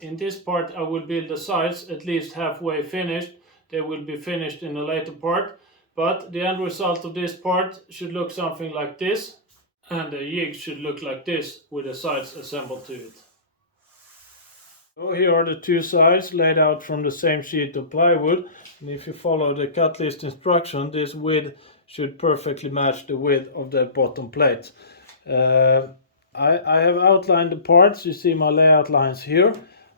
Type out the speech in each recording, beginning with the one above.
In this part I will build the sides at least halfway finished. They will be finished in a later part, but the end result of this part should look something like this, and the jig should look like this with the sides assembled to it. So here are the two sides laid out from the same sheet of plywood, and if you follow the cut list instruction, this width should perfectly match the width of the bottom plate. I have outlined the parts. You see my layout lines here.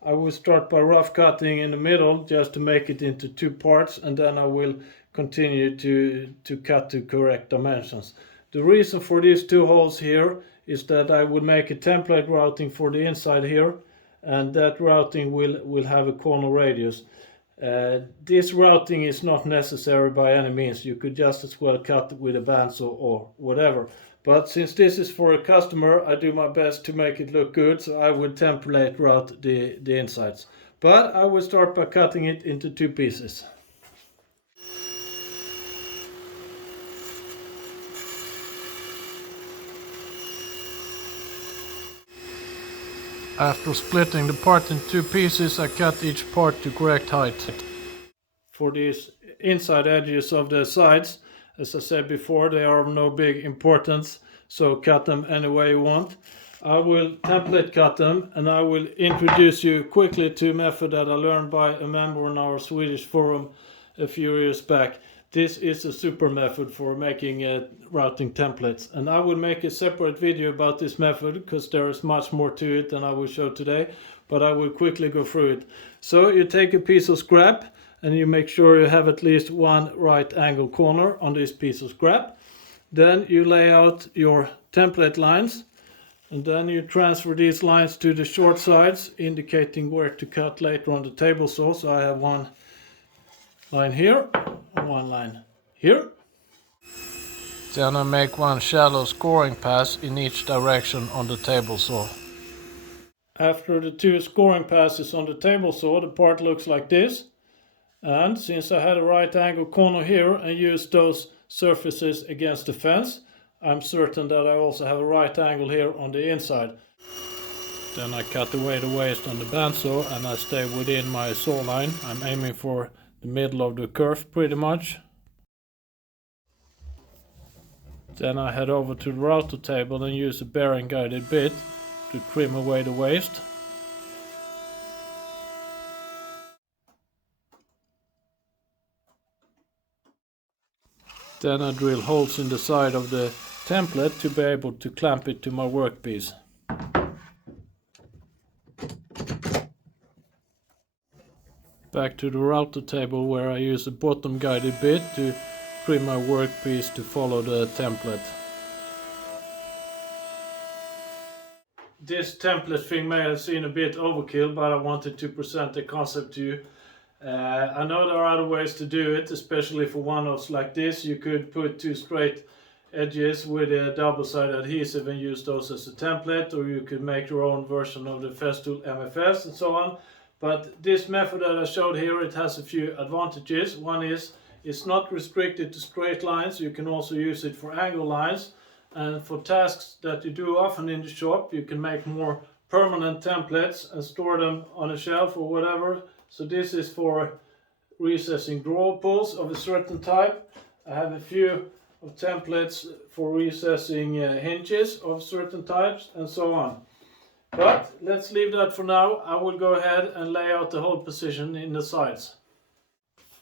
I will start by rough cutting in the middle just to make it into two parts, and then I will continue to cut to correct dimensions. The reason for these two holes here is that I will make a template routing for the inside here, and that routing will have a corner radius. This routing is not necessary by any means. You could just as well cut with a bandsaw or whatever. But since this is for a customer, I do my best to make it look good, so I would template route the insides. But I will start by cutting it into two pieces. After splitting the part in two pieces, I cut each part to correct height. For these inside edges of the sides, as I said before, they are of no big importance, so cut them any way you want. I will template cut them, and I will introduce you quickly to a method that I learned by a member in our Swedish forum a few years back. This is a super method for making routing templates, and I will make a separate video about this method because there is much more to it than I will show today, but I will quickly go through it. So you take a piece of scrap and you make sure you have at least one right angle corner on this piece of scrap. Then you lay out your template lines, and then you transfer these lines to the short sides, indicating where to cut later on the table saw. So I have one line here, one line here. Then I make one shallow scoring pass in each direction on the table saw. After the two scoring passes on the table saw, the part looks like this. And since I had a right angle corner here and used those surfaces against the fence, I'm certain that I also have a right angle here on the inside. Then I cut away the waste on the bandsaw and I stay within my saw line. I'm aiming for the middle of the curve pretty much. Then I head over to the router table and use a bearing guided bit to trim away the waste. Then I drill holes in the side of the template to be able to clamp it to my workpiece. Back to the router table where I use a bottom guided bit to trim my workpiece to follow the template. This template thing may have seemed a bit overkill, but I wanted to present the concept to you. I know there are other ways to do it, especially for one-offs like this. You could put two straight edges with a double-sided adhesive and use those as a template, or you could make your own version of the Festool MFS and so on. But this method that I showed here, it has a few advantages. One is it's not restricted to straight lines. You can also use it for angle lines, and for tasks that you do often in the shop, you can make more permanent templates and store them on a shelf or whatever. So this is for recessing drawer pulls of a certain type. I have a few of templates for recessing hinges of certain types and so on. But let's leave that for now. I will go ahead and lay out the hole position in the sides.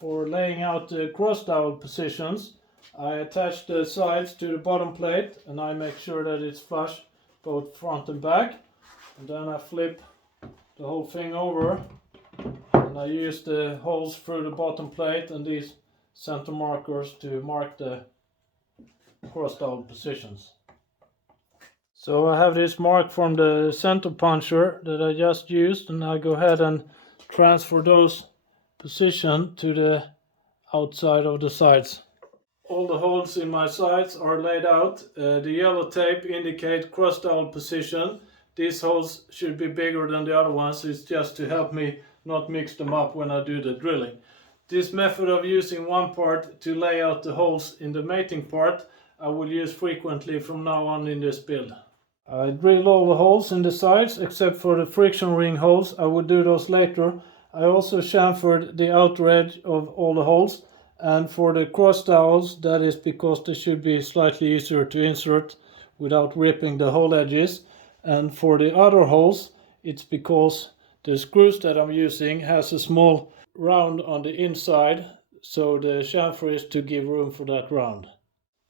For laying out the cross dowel positions, I attach the sides to the bottom plate and I make sure that it's flush both front and back. And then I flip the whole thing over. And I use the holes through the bottom plate and these center markers to mark the cross dowel positions. So I have this mark from the center puncher that I just used, and I go ahead and transfer those positions to the outside of the sides. All the holes in my sides are laid out. The yellow tape indicates cross dowel position. These holes should be bigger than the other ones, so it's just to help me not mix them up when I do the drilling. This method of using one part to lay out the holes in the mating part I will use frequently from now on in this build. I drilled all the holes in the sides except for the friction ring holes. I will do those later. I also chamfered the outer edge of all the holes, and for the cross dowels, that is because they should be slightly easier to insert without ripping the hole edges. And for the other holes, it's because the screws that I'm using has a small round on the inside, so the chamfer is to give room for that round.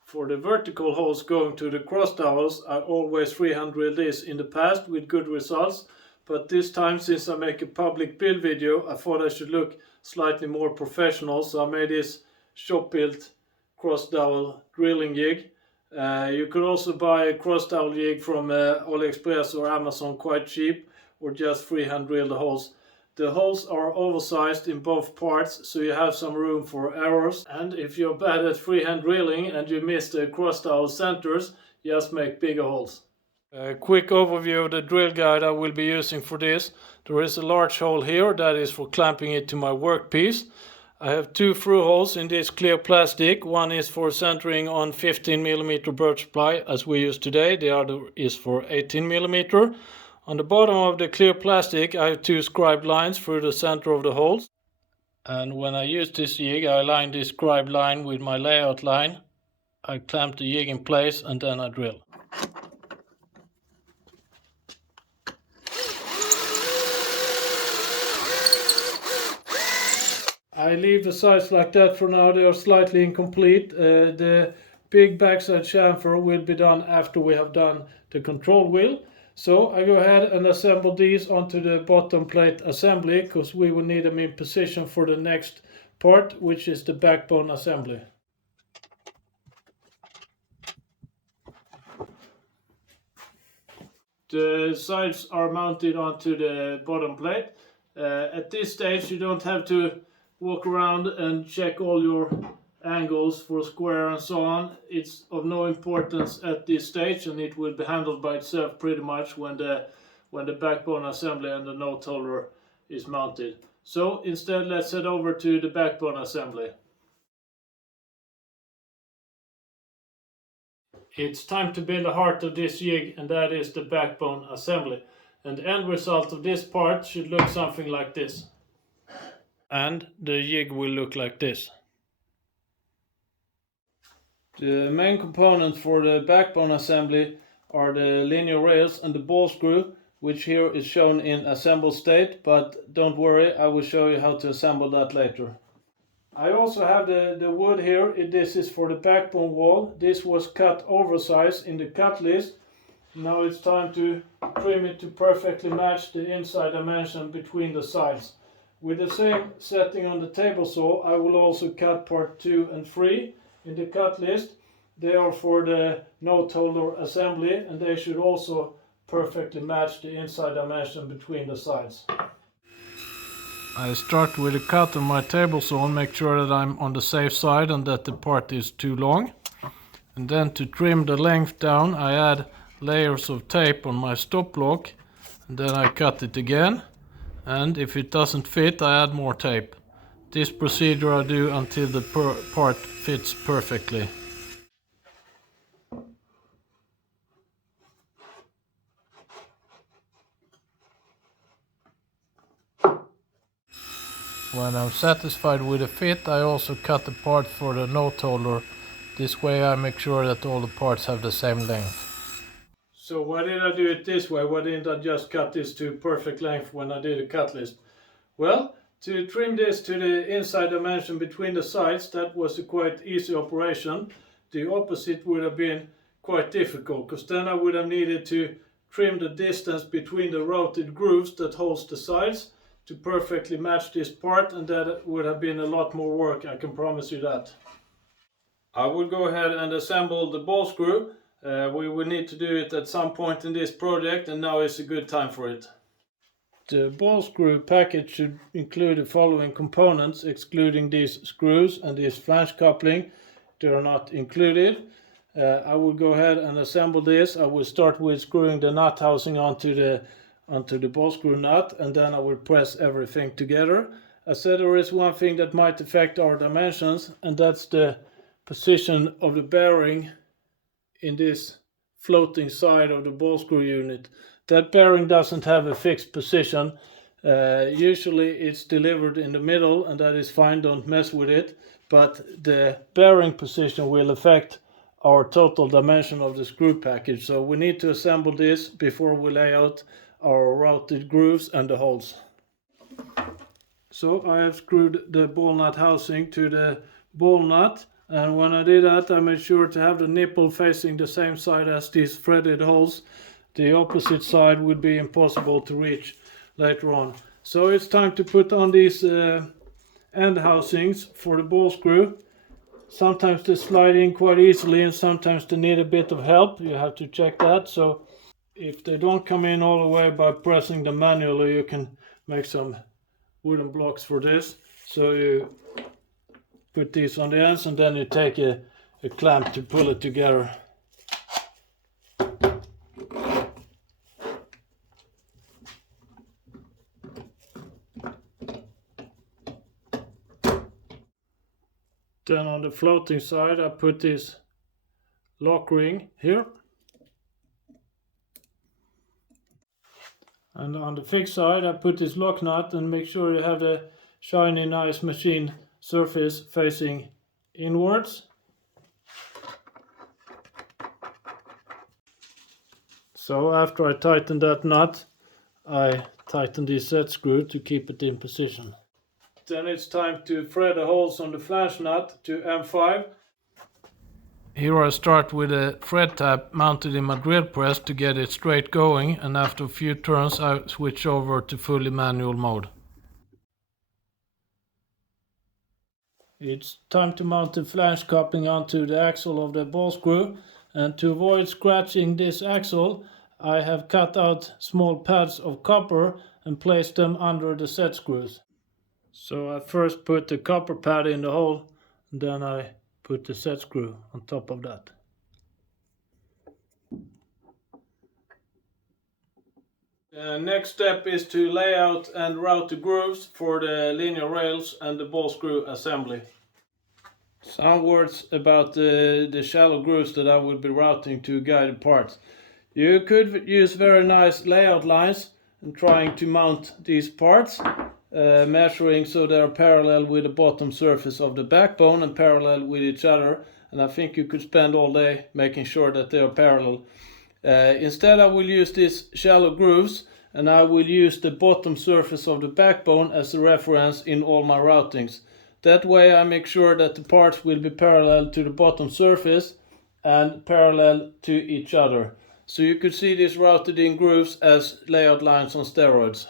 For the vertical holes going to the cross dowels, I always freehand drilled this in the past with good results, but this time, since I make a public build video, I thought I should look slightly more professional, so I made this shop built cross dowel drilling jig. You could also buy a cross dowel jig from AliExpress or Amazon quite cheap, or just freehand drill the holes. The holes are oversized in both parts, so you have some room for errors. And if you're bad at freehand drilling and you miss the cross dowel centers, just make bigger holes. A quick overview of the drill guide I will be using for this. There is a large hole here that is for clamping it to my workpiece. I have two through holes in this clear plastic. One is for centering on 15mm birch ply as we use today. The other is for 18mm. On the bottom of the clear plastic I have two scribed lines through the center of the holes. And when I use this jig, I align this scribed line with my layout line. I clamp the jig in place and then I drill. I leave the sides like that for now. They are slightly incomplete. The big backside chamfer will be done after we have done the control wheel. So I go ahead and assemble these onto the bottom plate assembly, because we will need them in position for the next part, which is the backbone assembly. The sides are mounted onto the bottom plate. At this stage you don't have to walk around and check all your angles for square and so on. It's of no importance at this stage, and it will be handled by itself pretty much when the backbone assembly and the node holder is mounted. So instead, let's head over to the backbone assembly. It's time to build the heart of this jig, and that is the backbone assembly. And the end result of this part should look something like this. And the jig will look like this. The main components for the backbone assembly are the linear rails and the ball screw, which here is shown in assembled state, but don't worry, I will show you how to assemble that later. I also have the wood here. This is for the backbone wall. This was cut oversized in the cut list. Now it's time to trim it to perfectly match the inside dimension between the sides. With the same setting on the table saw, I will also cut part 2 and 3 in the cut list. They are for the node holder assembly, and they should also perfectly match the inside dimension between the sides. I start with a cut on my table saw and make sure that I'm on the safe side and that the part is too long. And then to trim the length down, I add layers of tape on my stop block, and then I cut it again. And if it doesn't fit, I add more tape. This procedure I do until the part fits perfectly. When I'm satisfied with the fit, I also cut the part for the node holder. This way I make sure that all the parts have the same length. So why did I do it this way? Why didn't I just cut this to perfect length when I did a cut list? Well, to trim this to the inside dimension between the sides, that was a quite easy operation. The opposite would have been quite difficult, because then I would have needed to trim the distance between the routed grooves that holds the sides to perfectly match this part, and that would have been a lot more work, I can promise you that. I will go ahead and assemble the ball screw. We will need to do it at some point in this project, and now is a good time for it. The ball screw package should include the following components, excluding these screws and this flange coupling. They are not included. I will go ahead and assemble this. I will start with screwing the nut housing onto the ball screw nut, and then I will press everything together. I said there is one thing that might affect our dimensions, and that's the position of the bearing in this floating side of the ball screw unit. That bearing doesn't have a fixed position. Usually it's delivered in the middle, and that is fine, don't mess with it. But the bearing position will affect our total dimension of the screw package. So we need to assemble this before we lay out our routed grooves and the holes. So I have screwed the ball nut housing to the ball nut, and when I did that I made sure to have the nipple facing the same side as these threaded holes. The opposite side would be impossible to reach later on. So it's time to put on these end housings for the ball screw. Sometimes they slide in quite easily and sometimes they need a bit of help. You have to check that. So if they don't come in all the way by pressing them manually, you can make some wooden blocks for this. So you put these on the ends and then you take a clamp to pull it together. Then on the floating side I put this lock ring here. And on the fixed side I put this lock nut, and make sure you have the shiny nice machine surface facing inwards. So after I tighten that nut, I tighten this set screw to keep it in position. Then it's time to thread the holes on the flange nut to M5. Here I start with a thread tab mounted in my drill press to get it straight going, and after a few turns I switch over to fully manual mode. It's time to mount the flange coupling onto the axle of the ball screw, and to avoid scratching this axle I have cut out small pads of copper and placed them under the set screws. So I first put the copper pad in the hole, and then I put the set screw on top of that. The next step is to lay out and route the grooves for the linear rails and the ball screw assembly. Some words about the shallow grooves that I will be routing to guided parts. You could use very nice layout lines and trying to mount these parts. Measuring so they are parallel with the bottom surface of the backbone and parallel with each other, and I think you could spend all day making sure that they are parallel. Instead I will use these shallow grooves, and I will use the bottom surface of the backbone as a reference in all my routings. That way I make sure that the parts will be parallel to the bottom surface and parallel to each other. So you could see these routed in grooves as layout lines on steroids.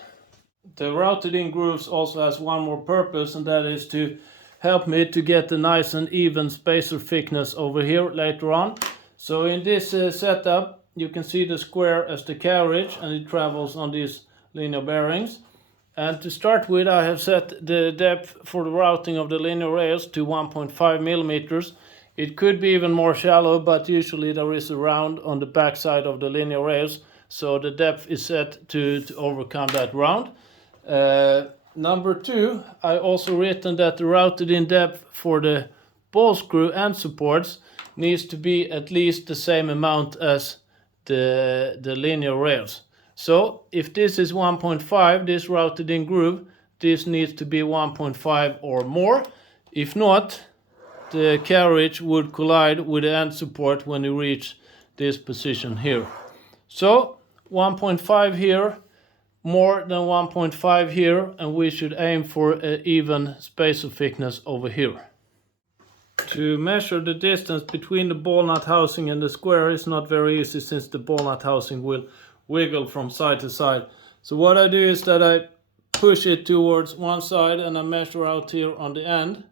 The routed in grooves also has one more purpose, and that is to help me to get a nice and even spacer thickness over here later on. So in this setup you can see the square as the carriage, and it travels on these linear bearings. And to start with I have set the depth for the routing of the linear rails to 1.5 millimeters. It could be even more shallow, but usually there is a round on the back side of the linear rails, so the depth is set to overcome that round. Number 2, I also written that the routed in depth for the ball screw end supports needs to be at least the same amount as the linear rails. So if this is 1.5, this routed in groove, this needs to be 1.5 or more. If not, the carriage would collide with the end support when you reach this position here. So 1.5 here, more than 1.5 here, and we should aim for an even spacer thickness over here. To measure the distance between the ball nut housing and the square is not very easy, since the ball nut housing will wiggle from side to side. So what I do is that I push it towards one side and I measure out here on the end,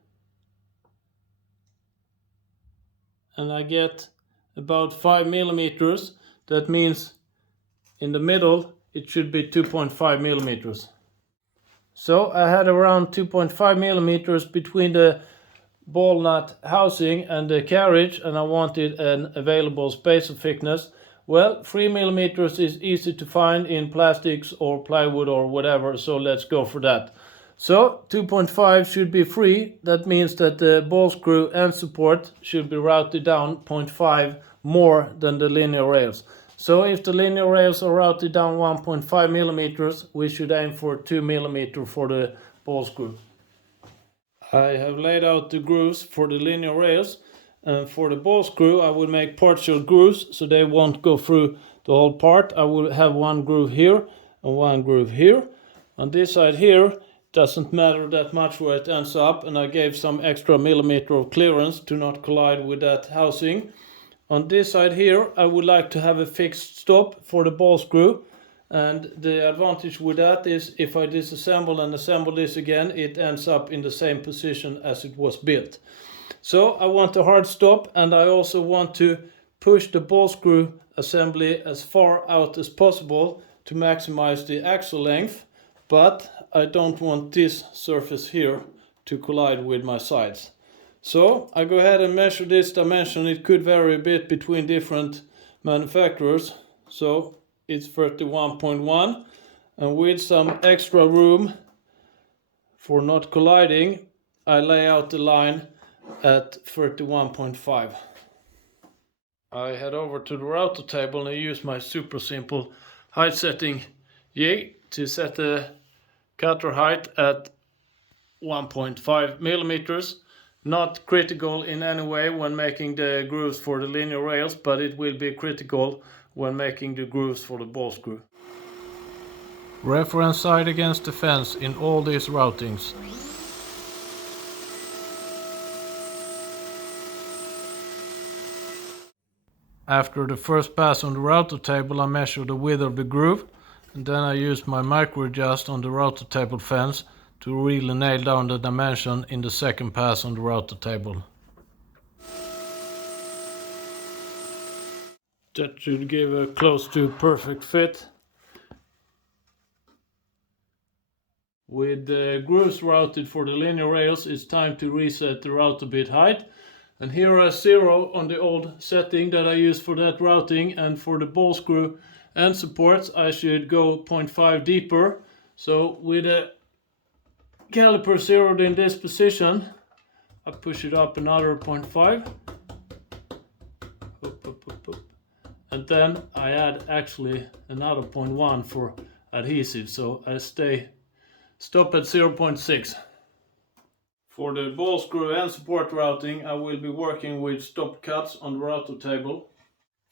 and I get about 5 millimeters. That means in the middle it should be 2.5 millimeters. So I had around 2.5 millimeters between the ball nut housing and the carriage, and I wanted an available spacer thickness. Well, 3 millimeters is easy to find in plastics or plywood or whatever, so let's go for that. So 2.5 should be free. That means that the ball screw end support should be routed down 0.5 more than the linear rails. So if the linear rails are routed down 1.5 millimeters, we should aim for 2 millimeters for the ball screw. I have laid out the grooves for the linear rails, and for the ball screw I will make partial grooves so they won't go through the whole part. I will have one groove here and one groove here. On this side here, doesn't matter that much where it ends up, and I gave some extra millimeter of clearance to not collide with that housing. On this side here, I would like to have a fixed stop for the ball screw, and the advantage with that is if I disassemble and assemble this again, it ends up in the same position as it was built. So I want a hard stop, and I also want to push the ball screw assembly as far out as possible to maximize the axle length, but I don't want this surface here to collide with my sides. So I go ahead and measure this dimension. It could vary a bit between different manufacturers. So it's 31.1, and with some extra room for not colliding, I lay out the line at 31.5. I head over to the router table and I use my super simple height setting jig to set the cutter height at 1.5 millimeters. Not critical in any way when making the grooves for the linear rails, but it will be critical when making the grooves for the ball screw. Reference side against the fence in all these routings. After the first pass on the router table, I measure the width of the groove, and then I use my micro adjust on the router table fence to really nail down the dimension in the second pass on the router table. That should give a close to perfect fit. With the grooves routed for the linear rails, it's time to reset the router bit height. And here are 0 on the old setting that I used for that routing, and for the ball screw and supports I should go 0.5 deeper. So with a caliper zeroed in this position, I push it up another 0.5. And then I add actually another 0.1 for adhesive, so I stop at 0.6. For the ball screw and support routing, I will be working with stop cuts on the router table.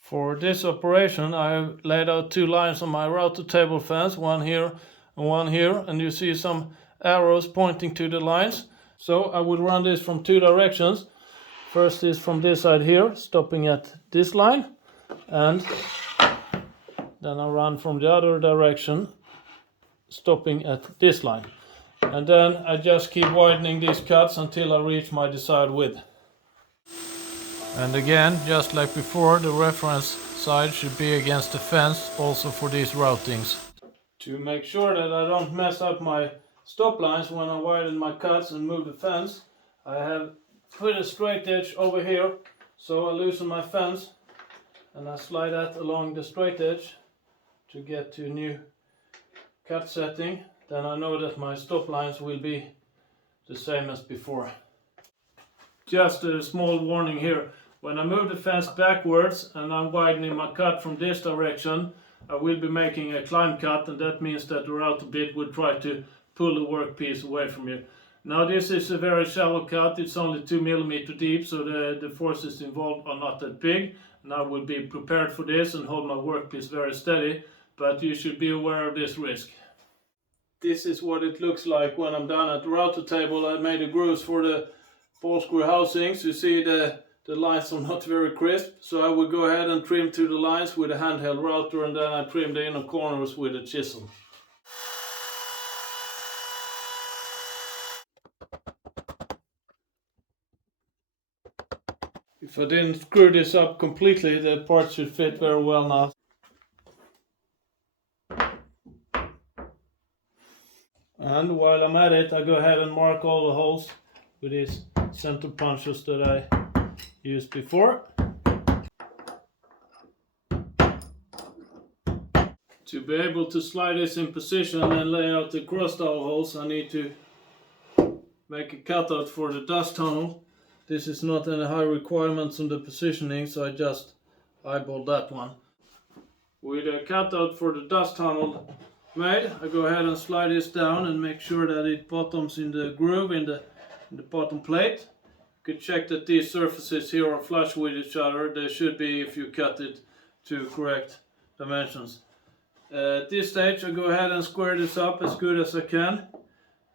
For this operation, I have laid out 2 lines on my router table fence, one here and one here, and you see some arrows pointing to the lines. So I will run this from 2 directions. First is from this side here, stopping at this line, and then I run from the other direction, stopping at this line. And then I just keep widening these cuts until I reach my desired width. And again, just like before, the reference side should be against the fence also for these routings. To make sure that I don't mess up my stop lines when I widen my cuts and move the fence, I have put a straight edge over here, so I loosen my fence and I slide that along the straight edge to get to a new cut setting. Then I know that my stop lines will be the same as before. Just a small warning here. When I move the fence backwards and I'm widening my cut from this direction, I will be making a climb cut, and that means that the router bit will try to pull the workpiece away from you. Now this is a very shallow cut, it's only 2 millimeters deep, so the forces involved are not that big. And I will be prepared for this and hold my workpiece very steady, but you should be aware of this risk. This is what it looks like when I'm done at the router table. I made the grooves for the ball screw housings. You see the lines are not very crisp, so I will go ahead and trim to the lines with a handheld router, and then I trim the inner corners with a chisel. If I didn't screw this up completely, the part should fit very well now. And while I'm at it, I go ahead and mark all the holes with these center punches that I used before. To be able to slide this in position and lay out the cross dowel holes, I need to make a cutout for the dust tunnel. This is not any high requirements on the positioning, so I just eyeball that one. With a cutout for the dust tunnel made, I go ahead and slide this down and make sure that it bottoms in the groove in the bottom plate. You can check that these surfaces here are flush with each other. They should be if you cut it to correct dimensions. At this stage I go ahead and square this up as good as I can.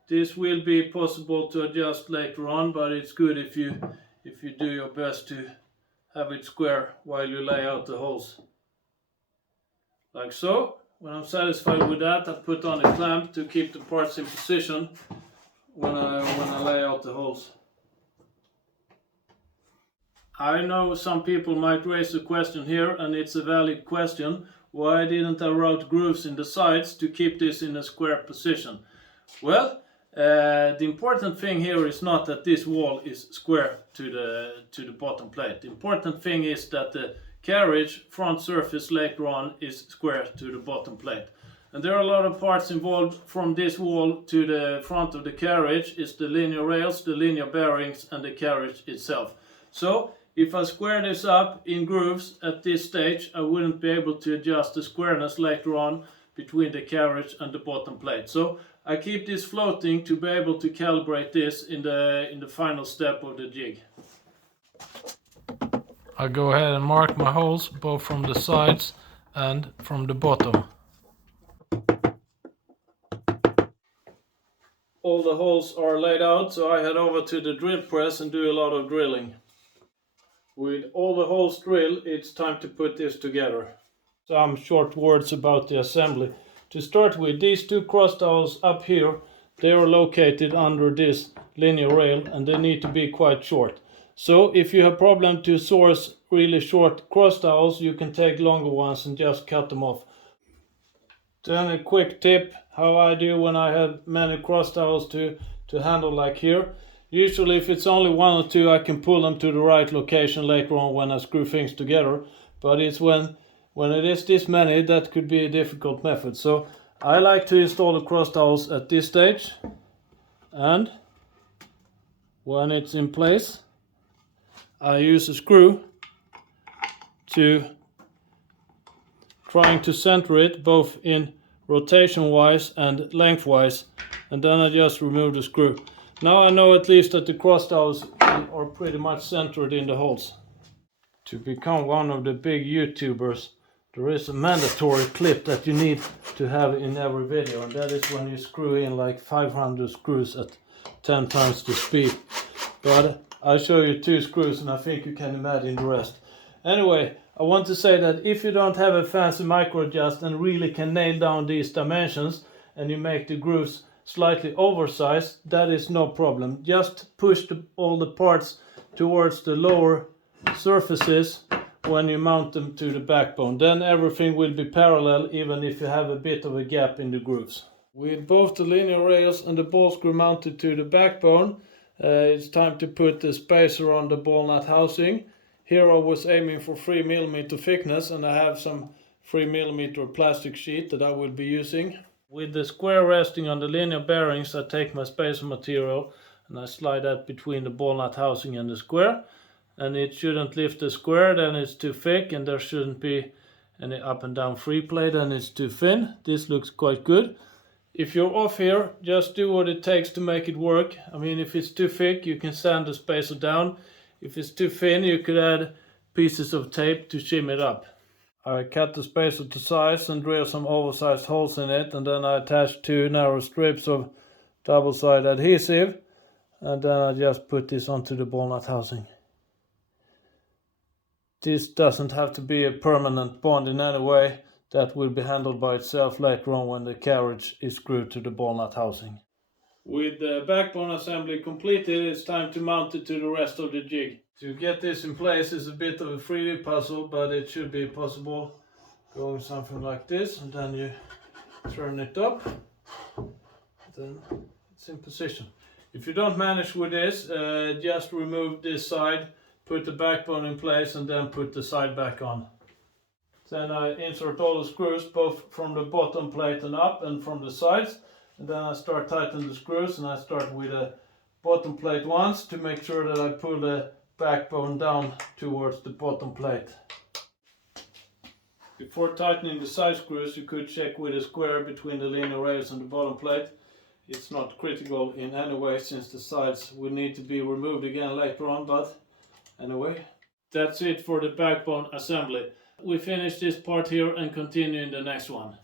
This will be possible to adjust later on, but it's good if you do your best to have it square while you lay out the holes. Like so. When I'm satisfied with that, I put on a clamp to keep the parts in position when I lay out the holes. I know some people might raise a question here, and it's a valid question. Why didn't I route grooves in the sides to keep this in a square position? Well, the important thing here is not that this wall is square to the bottom plate. The important thing is that the carriage front surface later on is square to the bottom plate. And there are a lot of parts involved from this wall to the front of the carriage. It's the linear rails, the linear bearings and the carriage itself. So if I square this up in grooves at this stage, I wouldn't be able to adjust the squareness later on between the carriage and the bottom plate. So I keep this floating to be able to calibrate this in the final step of the jig. I go ahead and mark my holes both from the sides and from the bottom. All the holes are laid out, so I head over to the drill press and do a lot of drilling. With all the holes drilled, it's time to put this together. Some short words about the assembly. To start with, these two cross dowels up here, they are located under this linear rail and they need to be quite short. So if you have problem to source really short cross dowels, you can take longer ones and just cut them off. Then a quick tip how I do when I have many cross dowels to handle like here. Usually if it's only one or two, I can pull them to the right location later on when I screw things together. But it's when it is this many that could be a difficult method. So I like to install the cross dowels at this stage. And when it's in place, I use a screw to trying to center it both in rotation wise and lengthwise, and then I just remove the screw. Now I know at least that the cross dowels are pretty much centered in the holes. To become one of the big YouTubers, there is a mandatory clip that you need to have in every video, and that is when you screw in like 500 screws at 10 times the speed. But I'll show you 2 screws and I think you can imagine the rest. Anyway, I want to say that if you don't have a fancy micro adjust and really can nail down these dimensions and you make the grooves slightly oversized, that is no problem. Just push all the parts towards the lower surfaces when you mount them to the backbone. Then everything will be parallel even if you have a bit of a gap in the grooves. With both the linear rails and the ball screw mounted to the backbone, it's time to put the spacer on the Ballnut housing. Here I was aiming for 3mm thickness and I have some 3mm plastic sheet that I will be using. With the square resting on the linear bearings, I take my spacer material and I slide that between the Ballnut housing and the square. And it shouldn't lift the square, then it's too thick, and there shouldn't be any up and down free play, then it's too thin. This looks quite good. If you're off here, just do what it takes to make it work. I mean, if it's too thick, you can sand the spacer down. If it's too thin, you could add pieces of tape to shim it up. I cut the spacer to size and drill some oversized holes in it, and then I attach 2 narrow strips of double-sided adhesive, and then I just put this onto the Ballnut housing. This doesn't have to be a permanent bond in any way. That will be handled by itself later on when the carriage is screwed to the Ballnut housing. With the backbone assembly completed, it's time to mount it to the rest of the jig. To get this in place is a bit of a 3D puzzle, but it should be possible. Going something like this, and then you turn it up, then it's in position. If you don't manage with this, just remove this side, put the backbone in place, and then put the side back on. Then I insert all the screws both from the bottom plate and up and from the sides, and then I start tightening the screws, and I start with the bottom plate once to make sure that I pull the backbone down towards the bottom plate. Before tightening the side screws, you could check with a square between the linear rails and the bottom plate. It's not critical in any way since the sides will need to be removed again later on, but anyway. That's it for the backbone assembly. We finish this part here and continue in the next one.